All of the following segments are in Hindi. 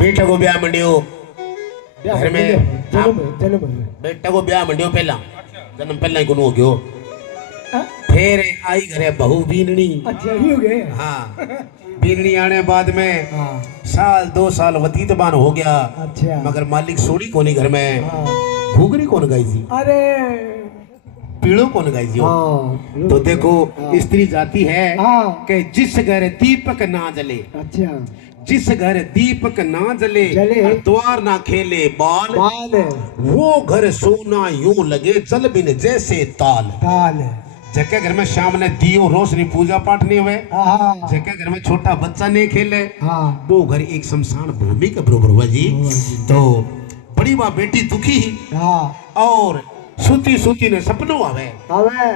बेटा को ब्याह मंडियो घर में जन्म बेटा को ब्याह मंडियो पहला जन्म पहला ही को हो गयो फिर आई घरे बहू बीननी। अच्छा ही हो गए। हाँ बीननी आने बाद में हाँ साल 2 साल व्यतीत बान हो गया। अच्छा मगर मालिक सोड़ी कोनी घर में हाँ घुघरी कौन गाई थी अरे पीड़ो कौन गाई थी। हाँ तो देखो स्त्री जाती है हाँ कि जिस घर दीपक ना जले अच्छा जिस घर दीपक ना जले जले और द्वार ना खेले बाल बाल वो घर सोना यूं लगे जल बिन जैसे ताल। ताल जके घर में शाम ने दियो रोशनी पूजा पाठ नहीं हुए हाँ जके घर में छोटा बच्चा नहीं खेले हाँ वो घर एक शमशान भूमि के बरोबर हुआ जी। तो बड़ी माँ बेटी दुखी हाँ और सूती सूती ने सपनों आवे अबे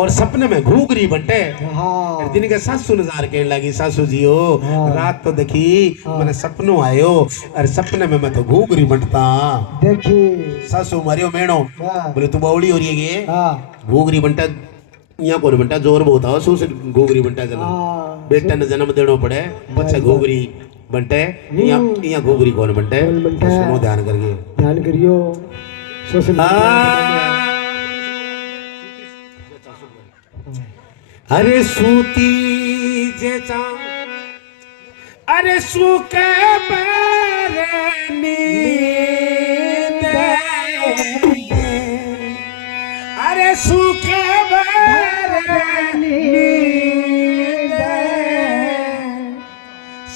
और सपने में घूघरी बंटे हाँ दिन के सासू नजार कहने लगी सासू जी हो रात तो देखी मैंने सपनों आयो और सपने में मैं तो घूघरी बंटता देखी सासू मारियो मेणो हाँ बोले तू बावली हो रही है हाँ घूघरी बंटा यहाँ कौन बंटा जोर बहुत आओ सो से घूघरी बंटा जन्म हाँ बेटा ने जन्म देना पड़े बच्चा घूघरी बंटे यहाँ घूघरी कौन बंटे सुनो ध्यान करके ध्यान करियो सोशल अरे सूती जेचा अरे सूके बरनी अरे सूके बरनी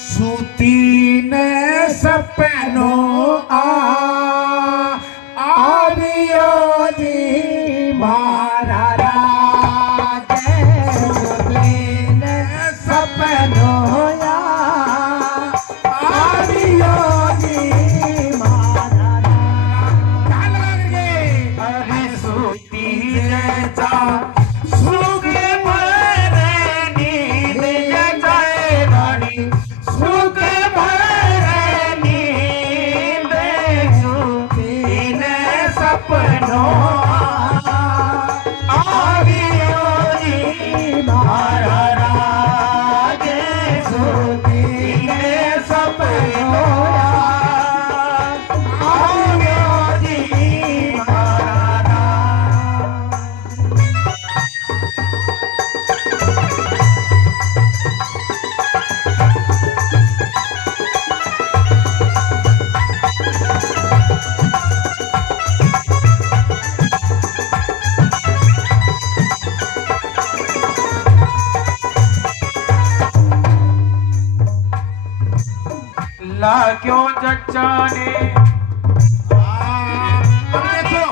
सूती ने सपनों आवियो जी मारा लाग्यो जच्चा ने देखो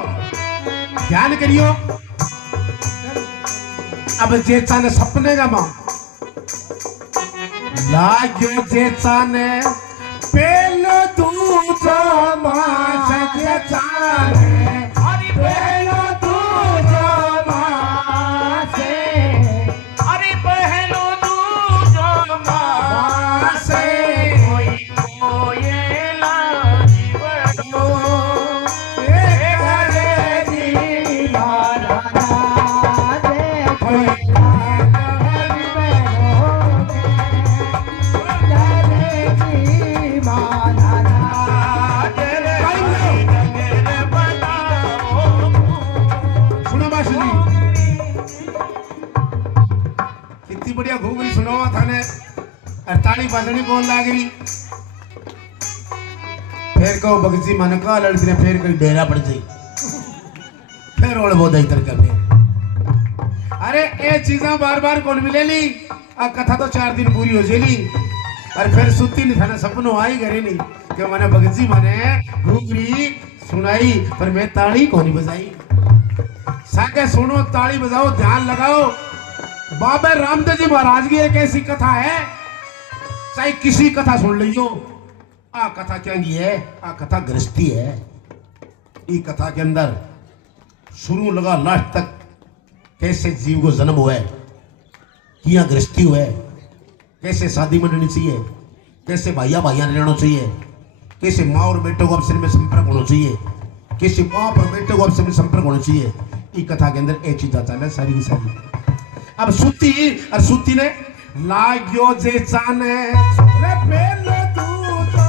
ध्यान करियो अब जेचा ने सपने का मां लाग्यो जेचा ने पहलो दूजा मां जेचा ने अरे पहलो दूजा मां से अरे पहलो दूजा मां से कितनी बढ़िया घूगरी सुनावा था ने ताली बांधनी कौन लागरी फिर कहो भगत मन का लड़की ने फिर कहीं डेरा पड़ जाई फिर और बहुत इधर कर दे। अरे ये चीजा बार बार कौन मिलेली आ कथा तो 4 दिन पूरी हो जेली और फिर सुती नहीं थाने सपनों आई करे नहीं कि मैंने भगत जी मैंने घूगरी सुनाई पर मैं ताली कौन बजाई साके सुनो ताली बजाओ ध्यान लगाओ। बाबा रामदेव जी महाराज की एक ऐसी कथा है चाहे किसी कथा सुन लियो आ कथा क्या है आ कथा गृहस्थी है। इस कथा के अंदर शुरू लगा लास्ट तक कैसे जीव को जन्म हुआ है किया गृहस्थी हुआ है कैसे शादी मननी चाहिए कैसे भाइया भाइया रहना चाहिए कैसे माँ और बेटे को आपस में संपर्क होना चाहिए कैसे माँ और बेटे को आपस में संपर्क होना चाहिए। इस कथा के अंदर एक चीज आता है सारी की सारी। अब सूती ने लाग्यो जे चाने रे पेलो तू तो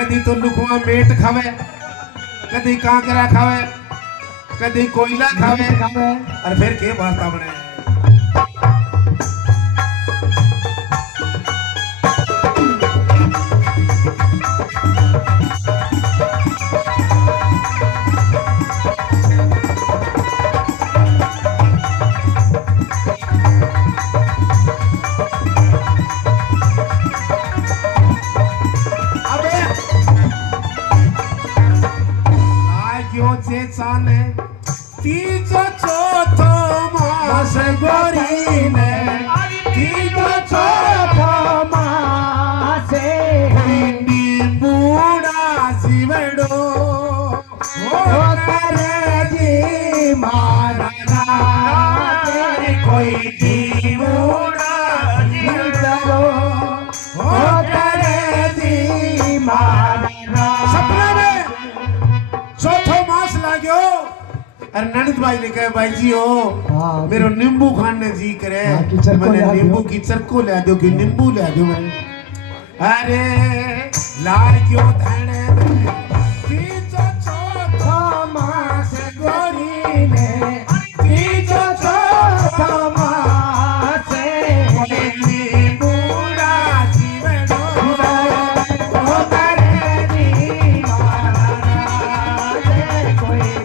कदी तो लुकवा मेट खावे, कदी कांकरा खावे, कदी कोयला खावे, और फिर के वास्ता बने। साने तीजो चौथो मास गोरी ने, तीजो चौथो मास बूढ़ा जीवड़ो ओ करे जी मारा कोई दी बूढ़ा जीवड़ो ओ करे जी मारा। सपना में चौथो मास लाग्यो, अरे ननद भाई ने कहा भाई जी हो मेरो नींबू खाने जी करे, मैंने नींबू की चरको ले दो कि नींबू ले दो मैंने। अरे लाग्यो धने में तीजो चौथो मास गोरी ने, तीजो चौथो मास बूढ़ा जीवड़ो ओ करे जी मारा कोई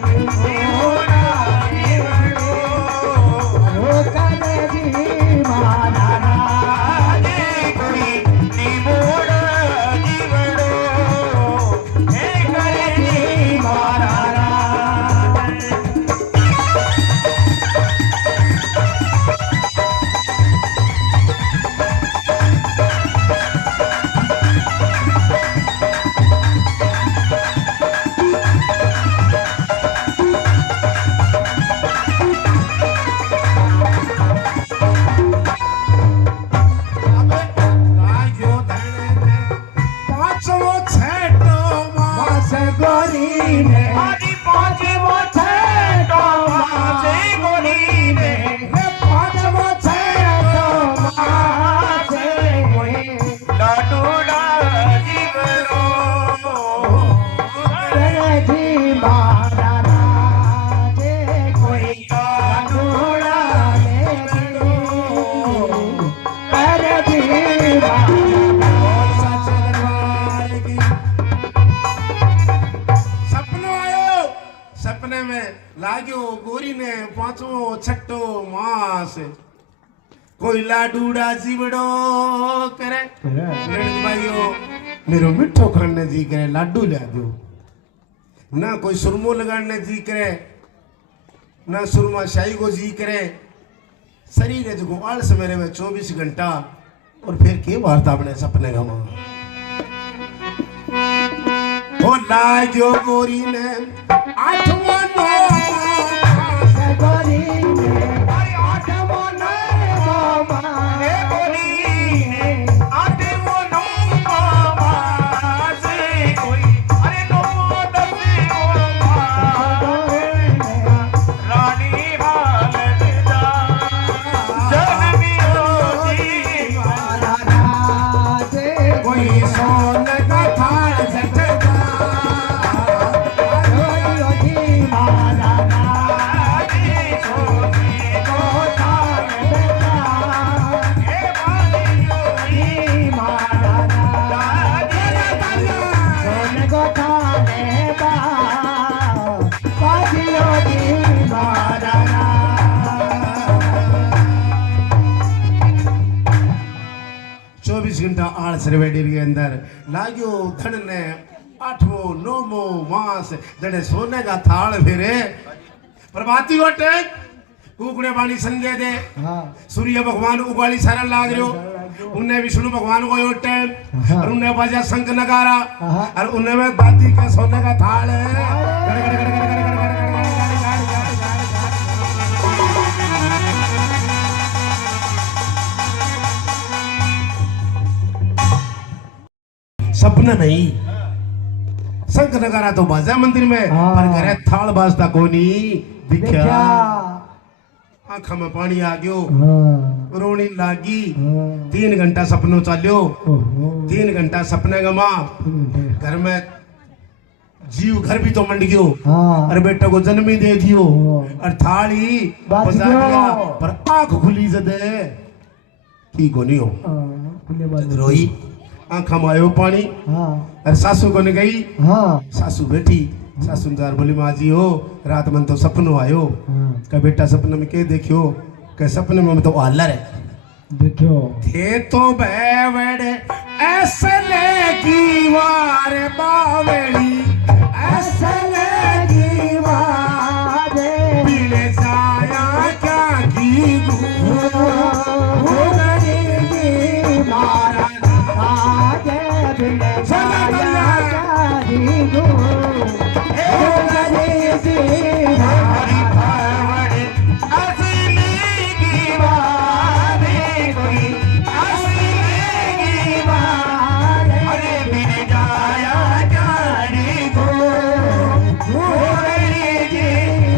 लाग्यो गोरी ने पांचवो छठो मास कोई लाडूड़ा जीवड़ो करे। ननद भाइयों मेरो मिठो खाने जी करे लाडू ले दो, ना कोई सुरमो लगाने जी करे, ना सुरमा शाही को जी करे। शरीर है जो आलस मेरे में 24 घंटा, और फिर के वार्ता बने सपने का मां ओ लाग्यो गोरी ने आठवां के अंदर लाग्यो धन ने 8वो 9वो मास जड़े सोने का थाल फेरे प्रभाती वटे कुकड़े बाणी संजय दे सूर्य भगवान उगाली सारा लाग रहो, उन्हें विष्णु भगवान को योटे और उन्हें बजा शंख नगारा और उन्हें में दादी के सोने का थाल है। सपने में ही शंख नगारा तो बाजा मंदिर में, पर घरे थाल बाजता कोई नहीं दिखा। आंखा में पानी आ गयो हाँ रोनी लागी हाँ 3 घंटा सपनों चाल्यो ओहो 3 घंटा सपने गमा घर में जीव घर भी तो मंड गयो हाँ अरे बेटा को जन्म ही दे दियो और थाली बच बजा गयो। दिया पर आंख खुली जदे की गोनी हो खुले बाल रोई आंखा में आयो पानी हाँ और सासू को ने गई हाँ सासू बैठी सासू जार बोली माँ जी हो रात मन तो सपनों आयो हाँ का बेटा सपने में के देखियो के सपने में तो आल्लर है देखो थे तो बैवड़े ऐसे लेगी वार बावड़ी ऐसे लेगी वारे पीले जाया क्या की मारा आगे बिना जाया हमारी बावड़े ऐसे लेगी वारे कोई ऐसे लेगी वारे अरे पीले जाया क्या री गो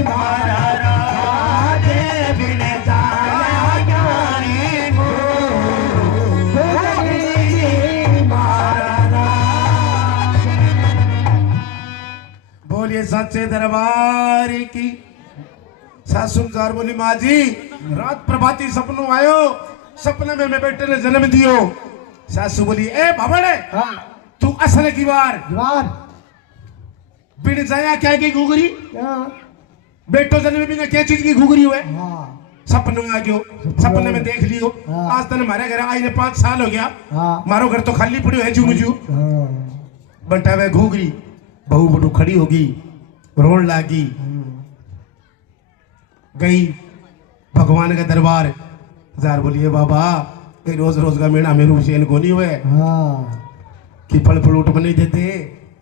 मारा राजे पीले जाया क्या री गो बोलिए सच्चे दरबार की सासू जार बोली माँ जी रात प्रभाती सपनों आयो सपने में मैं बेटे ने जन्म दियो सासू बोली ए बाबड़े हाँ तू असल की बार जवान बिन जाया क्या की घुघरी क्या बेटो जन्म भी ना क्या चीज की घुघरी हुए हाँ सपने में आ गयो सपने में देख लियो हाँ। आज तक हमारे घर आई ने 5 साल हो गया हाँ मारो घर तो खाली पड़ियो है जू हाँ बंटा वे घुघरी बहू बटू खड़ी होगी रोन लागी गई भगवान का दरबार जार बोलिए बाबा ये रोज रोज का मेरा मेरू सेन को नहीं हुए हाँ कि फल फ्रूट बने देते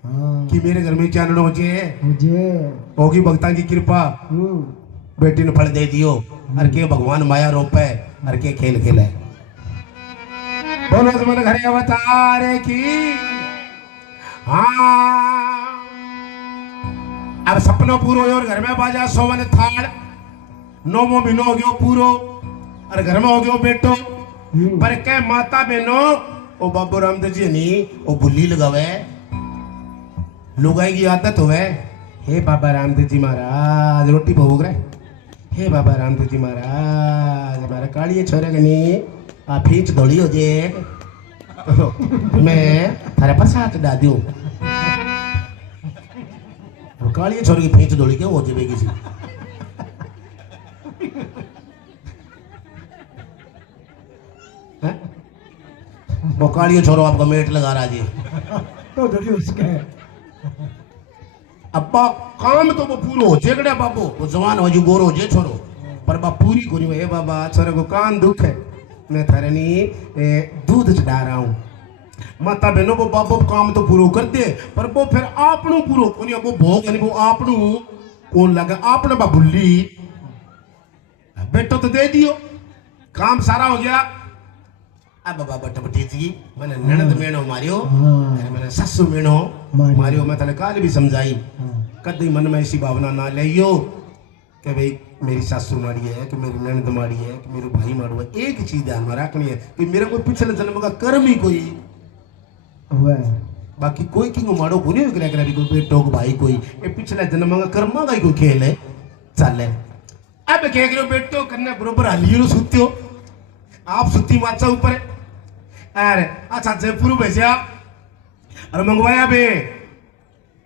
हाँ कि मेरे घर में चानन हो जे मुझे होगी भक्ता की कृपा बेटी ने फल दे दियो हर के भगवान माया रोप है हर के खेल खेल है बोलो मन घरे अवतार की हाँ अब सपना पूरो हो और घर में बाजा सोवन थाल 9 महीनो हो गयो पूरो और घर में हो गयो बेटो पर के माता बहनो ओ बाबू रामदेव जी नहीं ओ बुल्ली लगावे लुगाई की आदत होवे हे बाबा रामदेव जी महाराज रोटी भोग रहे हे बाबा रामदेव जी महाराज हमारा कालिए छोरे के नहीं आ फीच धोली हो जे मैं थारे पास हाथ डा दूं कालिए छोरे की फीच धोली क्यों हो जे किसी वो कालिए छोरो आपका मेट लगा रहा जी तो धड़ी उसके अब्बा काम तो वो पूरो हो जेगड़े बाबू वो जवान हो जो गोरो हो जे छोरो पर बा पूरी को नहीं है बाबा छोरे को कान दुख है मैं थारे नहीं दूध चढ़ा रहा हूँ माता बहनों वो बाबू काम तो पूरो कर दे पर वो फिर आपनू पूरो को नहीं वो भोग यानी वो आपनू कौन लगा आपने बा बुल्ली बेटो तो दे दियो काम सारा हो गया अब बाबा टपटी जी मैंने ननद मेणो मारियो मैंने ससु मेणो मारियो मैं तने काल भी समझाई कदी मन में ऐसी भावना ना लियो कि भाई मेरी सासू माड़ी है कि मेरी ननद माड़ी है कि मेरे भाई मारू है एक चीज ध्यान में रखनी है कि मेरा कोई पिछले जन्म का कर्म ही कोई बाकी कोई की माड़ो को नहीं करे भी कोई बेटो को भाई कोई ये पिछले जन्म का कर्म का ही कोई खेल है चल अब कह रहे बेटो करने बरोबर हालियो सुत्यो आप सुती माचा ऊपर अरे अच्छा जयपुर भेजा और मंगवाया बे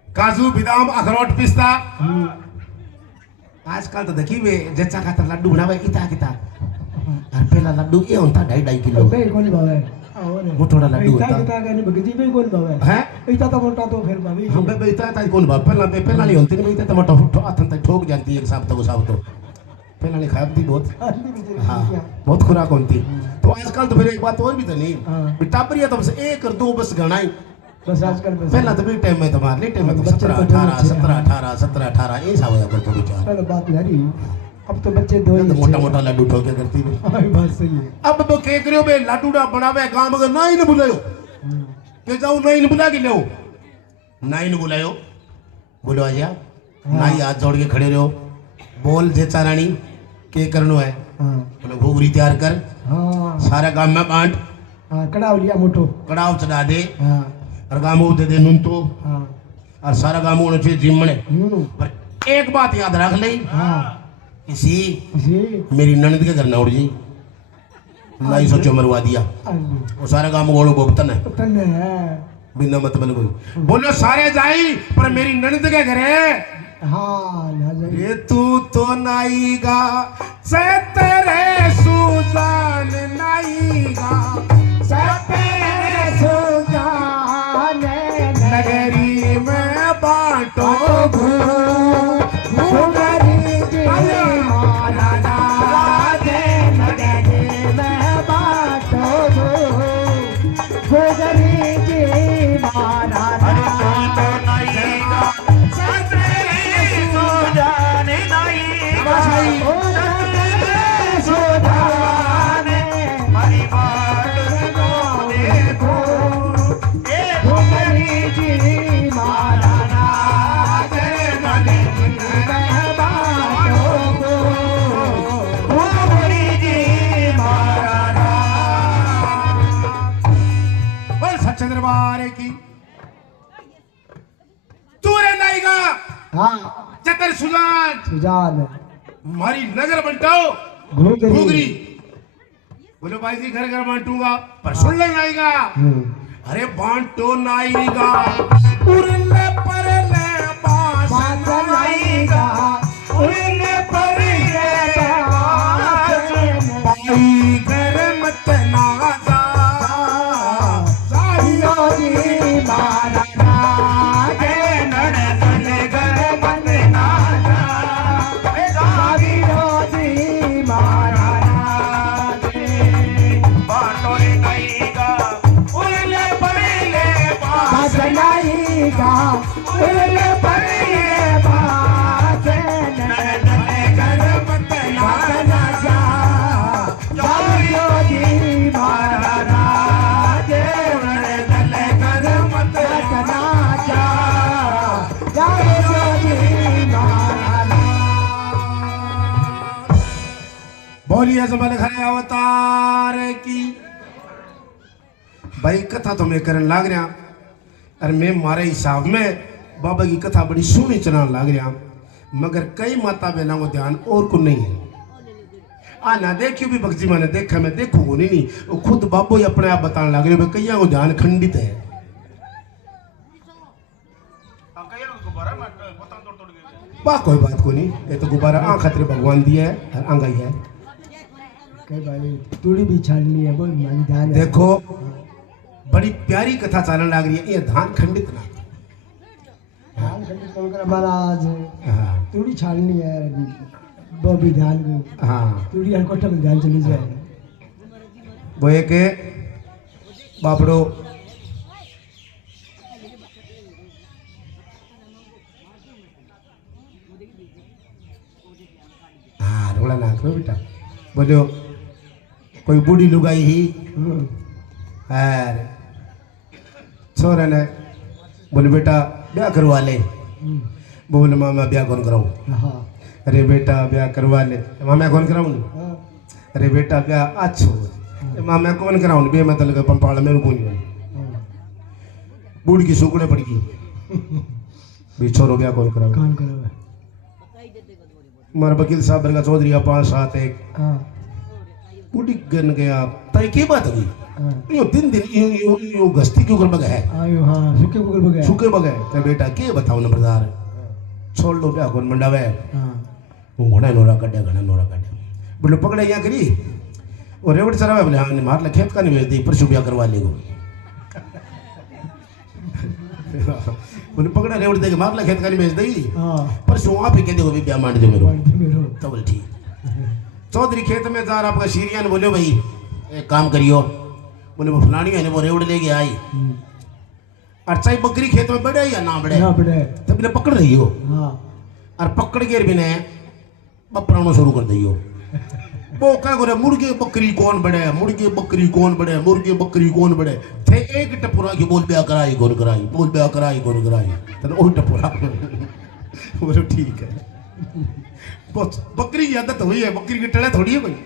काजू बादाम अखरोट पिस्ता आजकल तो देखी बे जच्चा का लड्डू बनावे इता किता और पहला लड्डू ये होता 2.5 किलो बे कौन बावे वो थोड़ा लड्डू होता इता का नहीं बगजी बे कौन बावे हैं इता तो मोटा तो फिर बावी हम बे इता ता कौन बाप पहला नहीं होती नहीं इता टमाटो अथन तक ठोक जाती है एक साहब तो पहला नहीं खाती बहुत हाँ बहुत खुराक होती तो आजकल तो फिर एक बात और भी तो नहीं टापरिया तो बस 1 और 2 बस गणाई बस आजकल बस पहला तो भी टाइम में तुम्हारे लिए टाइम में तो 17 18 ये सब होया करते विचार पहले बात नहीं अब तो बच्चे दो ही मोटा मोटा लड्डू ठोके करती है बात सही है अब तो के करियो बे लड्डू डा बनावे काम अगर नहीं न बुलायो के जाओ नहीं न बुला के लो नहीं न बुलायो बोलो आजा नहीं हाथ जोड़ के खड़े रहो बोल जे चारानी के करनो है हाँ बोले घोगरी तैयार कर हाँ सारा गांव में बांट हाँ कड़ाव लिया मोटो कड़ाव चढ़ा दे हाँ और गांव में दे दे नून तो हाँ और सारा गांव होना चाहिए जिमने पर एक बात याद रख ले हाँ किसी जी मेरी ननद के घर ना उड़ जी नहीं सोचो मरवा दिया वो सारा गांव गोड़ो भुगतन है तन्ने है बिना मतलब कोई बोलो सारे जाई पर मेरी ननद के घर है हाँ ना जाए ये तू तो नाईगा से तेरे सुजान नाईगा से तेरे सुजान नगरी में बांटो घुघरी जी मारा राजे नगरी में बाटो घुघरी जी मारा सच्चे दरबार की तू रे नाईगा हाँ चतर सुजान सुजान मारी नजर बंटाओ घुघरी घुघरी बोलो भाई जी घर घर बांटूंगा पर सुन ले नाईगा अरे बांटो नाईगा उरले परले बास नाईगा उरले परले बास नाई घर मत नागा साहियो जी मारा राजे नड़न घर मत नागा साहियो जी मारा बांटो रे नाईगा उरले परले बास नाईगा उरले परले बास घर मत नागा साहियो जी मारा राजे नड़न घर मत नागा बोलिए जमाने खरे अवतार की भाई कथा तो मैं करन लाग रहा और मैं मारे हिसाब में बाबा की कथा बड़ी सोहनी चलान लाग रहा मगर कई माता बहनों को ध्यान और को नहीं है आ ना देखियो भी बख्शी मैंने देखा मैं देखूंगा नहीं वो खुद बाबू ही अपने आप बताने लग रहे हो कईया को ध्यान खंडित है बा कोई बात को नहीं ये तो गुब्बारा आँख खतरे भगवान दिया है और आंगाई है कई भाई तूड़ी भी छाननी है बोल मन ध्यान देखो बड़ी प्यारी कथा चलने लग रही है ये ध्यान खंडित ना ध्यान खंडित कर महाराज हाँ तूड़ी छाननी है वो भी ध्यान को हाँ तूड़ी हर कोठा में ध्यान चली जाए वो एक बापड़ो हाँ रोला नाक रो बेटा बोलो कोई बूढ़ी लुगाई ही छोरा ने बोले बेटा ब्याह करवा ले बोले मामा ब्याह कौन कराऊं हाँ अरे बेटा ब्याह करवा ले मामा कौन कराऊं हाँ अरे बेटा ब्याह अच्छो मामा कौन कराऊं बे मैं तलक पंपाड़ मेरे को नहीं बूढ़ी की सुकड़े पड़ गई भी छोरो ब्याह कौन कराऊं कौन करो मारा वकील साहब बरगा चौधरी 5-7 एक हाँ बूढ़ी गन गया तय की बात हुई हाँ यो दिन दिन यो गस्ती क्यों कर बगा है आयो हाँ सुखे कुकर बगे सुखे बगे ते बेटा के बताओ नंबरदार छोड़ लो ब्याह कौन मंडावे हाँ वो घोड़ा नोरा काटे घना नोरा काटे बोले पकड़े यहाँ करी और रेवड़ चरावे बोले हाँ मार ले खेत का नहीं भेज दी परसों ब्याह करवा लेगो बोले पकड़ा रेवड़ दे के मार ले खेत का नहीं भेज दी हाँ परसों आप ही कह दो भी ब्याह मान दो मेरे मेरो तो बोल ठीक चौधरी खेत में जा रहा आपका सीरिया ने बोले भाई एक काम करियो बोले वो फलानी है वो रेवड़ लेके आई अच्छा बकरी खेत में बढ़े या ना बढ़े यहाँ पड़े तब ने पकड़ रही हो हाँ और पकड़ के भी ने बपराना शुरू कर दियो वो क्या करे मुर्गे बकरी कौन बड़े मुर्गे बकरी कौन बड़े मुर्गे बकरी कौन बड़े थे एक टपुरा की बोल ब्याह कराई कौन कराई बोल ब्याह कराई कौन कराई तो वो टपुरा बोलो ठीक है बकरी की आदत हुई है, बकरी की टले थोड़ी है कोई।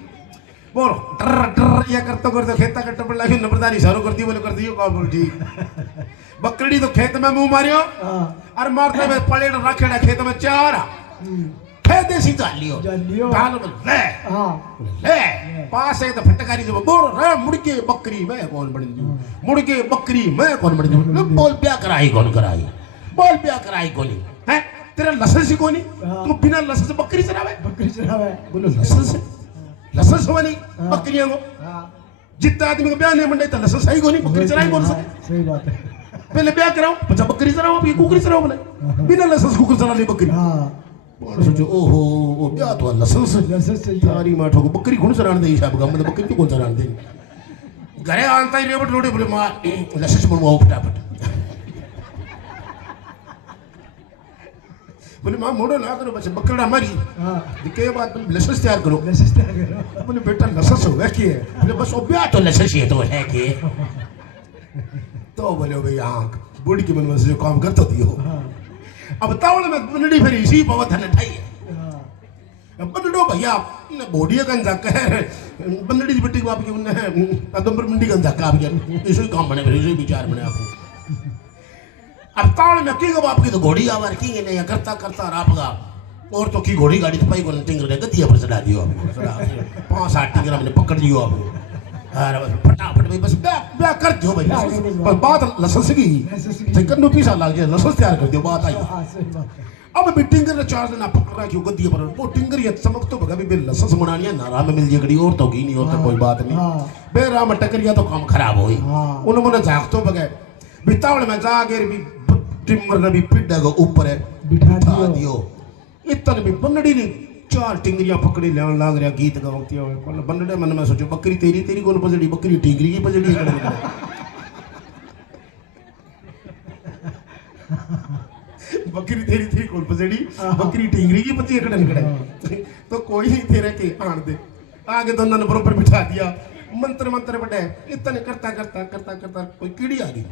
बोलो टर टर या करते खेता कट्ट पर लगी नंबरदारी इशारो कर दी, बोले कर दियो का बोल ठीक। बकरी तो खेत में मुंह मारियो और मारते में पलेट रखेड़ा खेत में चारा खेत देसी जालियो डाल ले ले पास एक तो फटकारी जो बोल रे मुड़के बकरी मैं कौन बन जू, मुड़के बकरी मैं कौन बन जू। बोल ब्याह कराई कौन कराई, बोल ब्याह कराई कौन है, तेरा लाइसेंस ही कौन, तू बिना लाइसेंस से बकरी चलावे बोलो लाइसेंस हो नहीं बकरियों को। जितना आदमी को ब्याह नहीं मंडे तो लाइसेंस सही कौन, बकरी चलाई बोल सके। सही बात है। पहले ब्याह कराओ बच्चा बकरी चलाओ, अभी कुकरी चलाओ बोले बिना लाइसेंस कुकरी चला ले बकरी। सोचो ओहो वो ब्याह तो लाइसेंस तारी माठो को बकरी कौन चलाने दे हिसाब का, मतलब बकरी कौन चलाने दे। घरे आंता ही रेबट रोटी बोले मां लाइसेंस बनवाओ फटाफट, बोले मां मोड़ो ना करो बस बकरा हमारी के बाद लाइसेंस तैयार करो। बोले बेटा लाइसेंस होगा कि बोले बस ब्याह तो लाइसेंस ये तो है कि तो बोले भाई हाँ बूढ़ी की मन में से जो काम करता थी हो। अब तावड़ में बनड़ी फिर इसी पवत है नठाई है बनड़ो भैया बोडिया का जाकर बनड़ी बेटी को आपकी उन्हें कदमपुर मंडी का जाकर आपके इसी काम बने फिर इसी विचार बने आपको। अब तावड़ में की कब आपकी तो घोड़ी आवार की नहीं करता करता आपका और तो की घोड़ी गाड़ी तो पाई को टिंगर ने गद्दिया पर चढ़ा दियो आपको, 5-8 टिंगर हमने पकड़ लियो आपको। फटाफट में बस ब्याह कर दियो भाई, बस बात लाइसेंस की ठेकर नो पीसा लग गया लाइसेंस तैयार कर दियो बात आई। अब भी टिंगर ने 4 दिन पकड़ा क्यों गद्दी पर वो टिंगर ये चमक तो भगा भी लाइसेंस बनानी है नारा में मिल जगड़ी और तो की नहीं और तो कोई बात नहीं बेरा में टकरिया तो काम खराब होई उन्होंने झाक तो भगे बितावड़ में जाकर भी टिम्बर ने भी पिड्डा को ऊपर बिठा दियो। इतने भी बनड़ी ने 4 टिंगरियां पकड़ी लेन लाग रहा गीत गावती हो बनड़े मन में सोचो बकरी तेरी तेरी कौन पजड़ी, बकरी टिंगरी की पजड़ी बकरी तेरी तेरी कौन पजड़ी, बकरी टिंगरी की पजड़ी कड़े तो कोई नहीं तेरे के आन दे आगे दोनों ने बरोबर बिठा दिया। मंत्र मंत्र बटे इतने करता करता करता करता कोई कीड़ी आ गई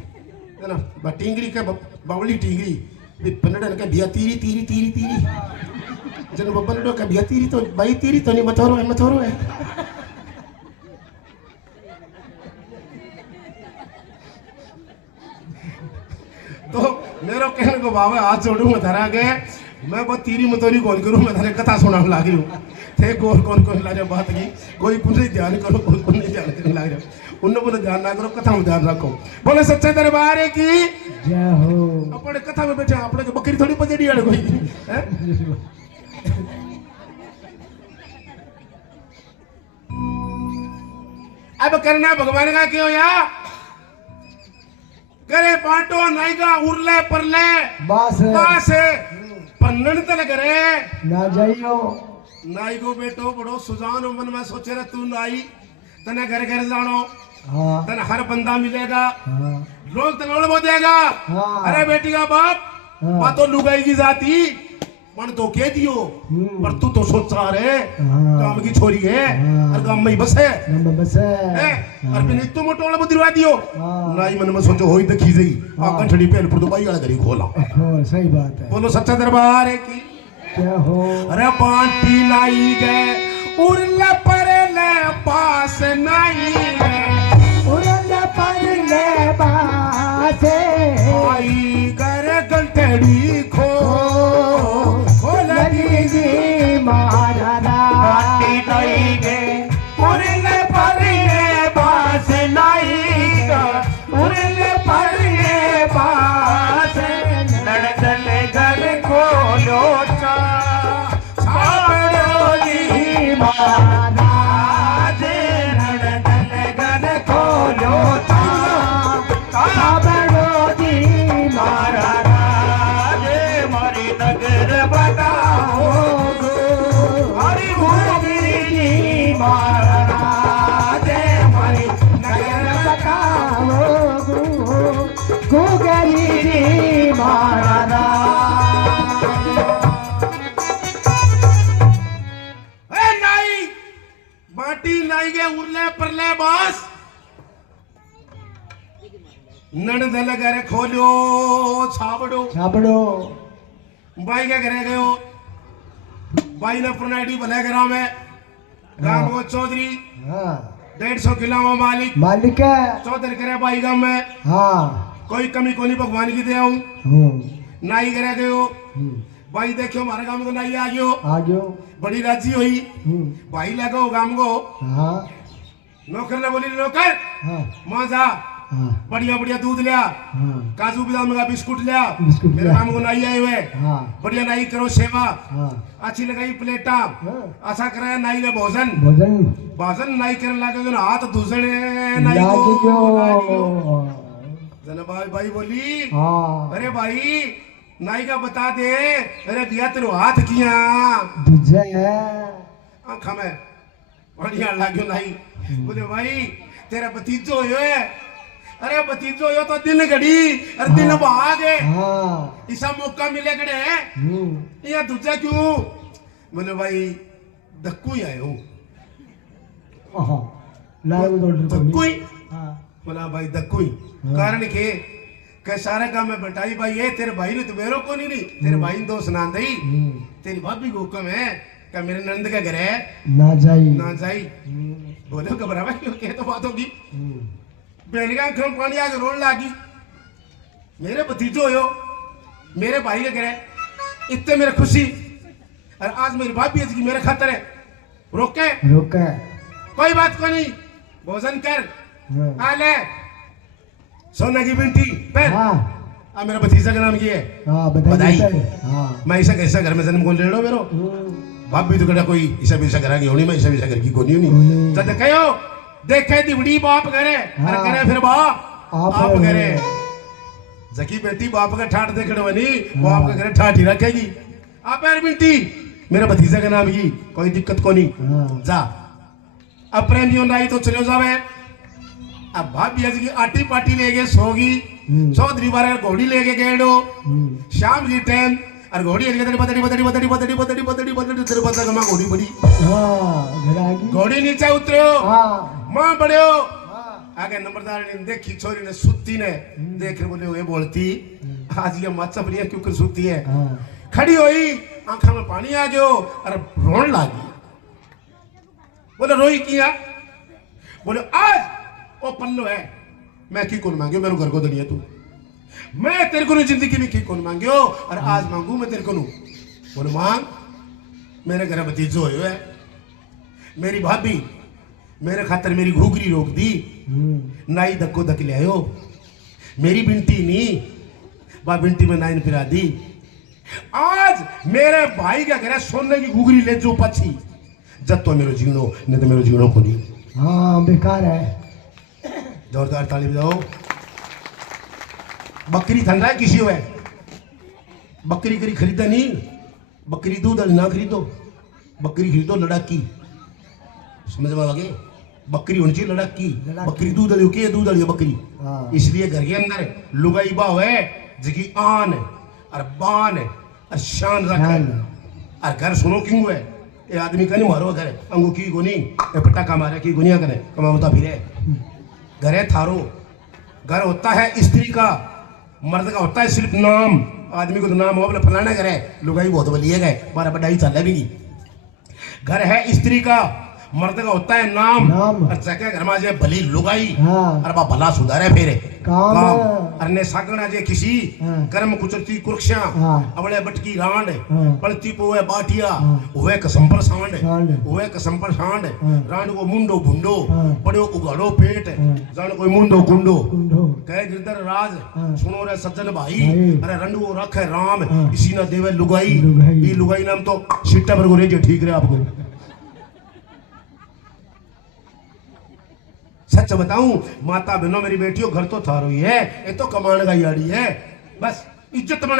है ना टिंगरी का बावली टिंगरी बनड़े ने कहा बिया तीरी तीरी तीरी तीरी जन बबलडो का बिया तीरी तो भाई तीरी तो नहीं मथोरो है तो मेरा कहने को बाबा हाथ जोड़ू मैं धरा गए मैं वो तीरी मतोरी कौन करूं मैं थारे कथा सुनाने लाग रही हूँ थे कौन लाज बात की कोई कुछ ध्यान करो कोई नहीं ध्यान करने लाग रहा उन्होंने बोले ध्यान ना करो कथा में ध्यान रखो बोले सच्चे दरबार की जय हो। अपने कथा में बैठे अपने बकरी थोड़ी पजड़ी आड़े कोई अब करना भगवान का क्यों यार करे पाटो नाइका उरले परले बास पन्नन तल करे ना जाइयो नाई को बेटो बड़ो सुजान मन में सोचे रहा तू नाई तने घर घर जानो तने हर बंदा मिलेगा लोग तनोड़ बो देगा अरे बेटी का बाप बात तो लुगाई की जाती मन तो कह दियो पर तू तो सोचा रे काम की छोरी है और काम में ही बस है और फिर तो मोटोला बुद्धिवा दियो नाई मन में सोचो होई तो खींची कंठड़ी पहन पर तो बाई वाला घरी खोला सही बात है। बोलो सच्चा दरबार है की क्या हो। अरे पांटी लाई गए उरला परले पास नहीं है उरला परले पास आई कर कंठड़ी खो लगी मारा पांटी लाई गए उरले परले पास नहीं उरले परले पास नड़दल घर खोलो उरले परले बास नड़दल घर खोलो छाबड़ो छाबड़ो भाई क्या करे गयो भाई ने पुरनाडी भले ग्राम में गांव को चौधरी हाँ 150 किलो में मालिक मालिक है चौधरी करे भाई गांव में हाँ कोई कमी कोनी भगवान की दे आऊं हम्म नाई करे गयो भाई देखियो हमारे गांव को नाई आ गयो आ गयो बड़ी राजी हुई भाई लगो गांव को हाँ नौकर ने बोली नौकर हाँ मां जा हाँ बढ़िया बढ़िया दूध लिया हाँ काजू बादाम का बिस्कुट लिया बिस्कुट मेरे लिया। गांव को नाई आए हुए हाँ बढ़िया नाई करो सेवा हाँ अच्छी लगाई प्लेटा हाँ। आशा कराया नाई ने भोजन भोजन भोजन नाई करने लगे जो हाथ दूसरे नाई लाग को गयो जना भाई बोली हाँ अरे भाई नाई का बता दे अरे दिया तेरे हाथ किया दूजे है आंखा में बढ़िया लाग्यो नाई बोले भाई तेरा भतीजो है अरे भतीजो यो तो दिन घड़ी अरे दिन भागे हाँ ऐसा मौका मिले कड़े हम्म यहाँ दूसरा क्यों बोले भाई धक्कू ही आए हो हाँ लाग धक्कू ही हाँ बोला भाई धक्कू ही कारण के सारे काम में बटाई भाई ये तेरे भाई ने तो मेरे को नहीं तेरे भाई ने दोस्त ना दई तेरी भाभी को हुक्म है क्या मेरे नंद का घर है ना जाई ना जाई बोले घबरावा क्यों कह तो बात होगी बेलगा आंखों में पानी आके रोने लागी मेरे भतीजो हो मेरे भाई का घर है इतने मेरे खुशी और आज मेरी भाभी है मेरे खातर है रोके रोके कोई बात को नहीं भोजन कर हाँ आ ले सोना की बिंटी पहन हाँ आ मेरा भतीजा का नाम क्या है हाँ बधाई। हाँ मैं ऐसा कैसा घर में जन्म कौन ले लो मेरो बाप भी तो कड़ा कोई ऐसा भी ऐसा करा की होनी मैं ऐसा भी ऐसा घर की कोनी होनी जब कहो देखे दिवड़ी बाप करे अरे हाँ। करे फिर बाप आप करे जकी बेटी बाप का ठाट देखने वाली वो आपका घर ठाट ही रखेगी आप यार बिंटी मेरा भतीजा का नाम ही कोई दिक्कत को नहीं हाँ जा अब प्रेमियों आई तो चले जावे अब भाभी आज की आटी पाटी ले गए सोगी चौधरी बार घोड़ी लेके गए डो शाम की टाइम और घोड़ी बदड़ी बदड़ी बदड़ी बदड़ी बदड़ी बदड़ी बदड़ी बदड़ी तेरे बता गमा घोड़ी बड़ी हाँ घर आ गई घोड़ी नीचे उतरो हाँ मां बड़ो हाँ आगे नंबरदार ने देखी छोरी ने सुती ने देख रहे बोले ये बोलती आज ये मत बढ़िया क्यों कर सुती है हाँ खड़ी हुई आंखों में पानी आ गयो और रोन लागी बोले रोई किया बोले आज वो पन्नो है मैं की कौन मांगियो मेरे घर को दनिया तू मैं तेरे को जिंदगी में की कौन मांगियो और आज मांगू मैं तेरे को बोले मांग मेरे घर भतीजो है मेरी भाभी मेरे खातर मेरी घूगरी रोक दी नाई धक्को धक ले आयो मेरी बिंटी नी बा बिंटी में नाइन फिरा दी आज मेरे भाई का घर सोने की घूगरी ले जो पछी जब तो मेरो जीवनो नहीं तो मेरो जीवनो को नहीं हाँ बेकार है जोरदार ताली बजाओ बकरी ठंडा है किसी है बकरी करी खरीदा नहीं बकरी दूध ना खरीदो बकरी खरीदो लड़ाकी समझ में लगे बकरी होनी चाहिए लड़ाकी बकरी दूध वाली के दूध वाली बकरी हाँ इसलिए घर के अंदर लुगाई बाव है जिकी आन और बान और शान रखे और घर सुनो क्यों है ये आदमी का नहीं मारो घर अंगू की गोनी ये पटाखा मारे की गोनिया करे कमावता फिरे घर है थारो घर होता है स्त्री का मर्द का होता है सिर्फ नाम आदमी को तो नाम हो बोले फलाना घर है लुगाई बहुत बलिए गए बारह बढ़ाई चल भी नहीं घर है स्त्री का मर्द का होता है नाम और जगह घर में जे भली लुगाई और बा भला सुधारे फेरे काम अरने सागणा जे किसी कर्म कुचरती कुरक्षा अबले बटकी रांड पलती पोवे बाटिया ओवे कसंपर सांड ओवे कसंपर सांड रांड को मुंडो भुंडो पड़ो उगाड़ो पेट जान कोई मुंडो गुंडो कहे गिरधर राज सुनो रे सज्जन भाई अरे रंडू रखे राम इसी ना देवे लुगाई ये लुगाई नाम तो सीटा पर गोरे जे ठीक रे आपको सच बताऊं माता बहनों मेरी बेटियों घर तो थारो ही है ये तो कमाने का याड़ी है बस इज्जत